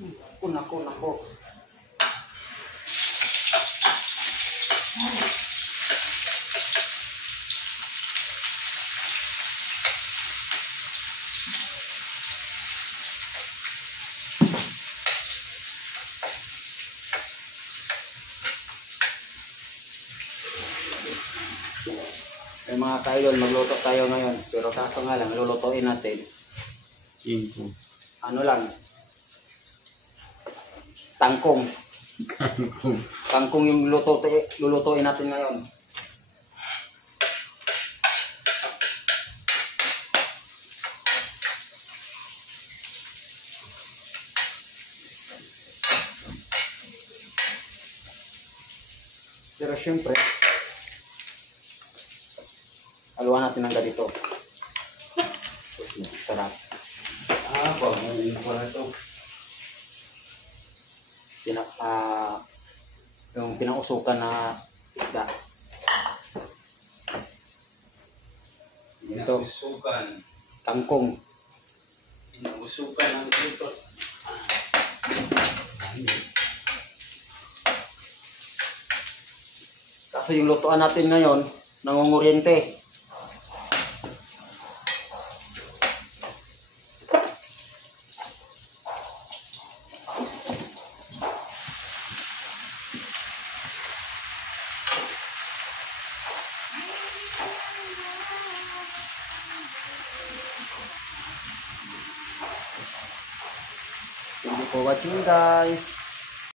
Nako, nako. Eh mga kaidol, magluto tayo ngayon. Pero kaso nga lang, lulutuin natin. Ano lang? Tangkong. Tangkong yung lulutuin natin ngayon. Pero syempre, haluan natin ng ganito. Sarap. Pagmuhin ko na ito. Yung pinausukan na isda. Ito, Pinausukan. tangkong. Pinausukan ang ito. Kaso yung lutuan natin ngayon, nangunguryente. Thank you for watching, guys.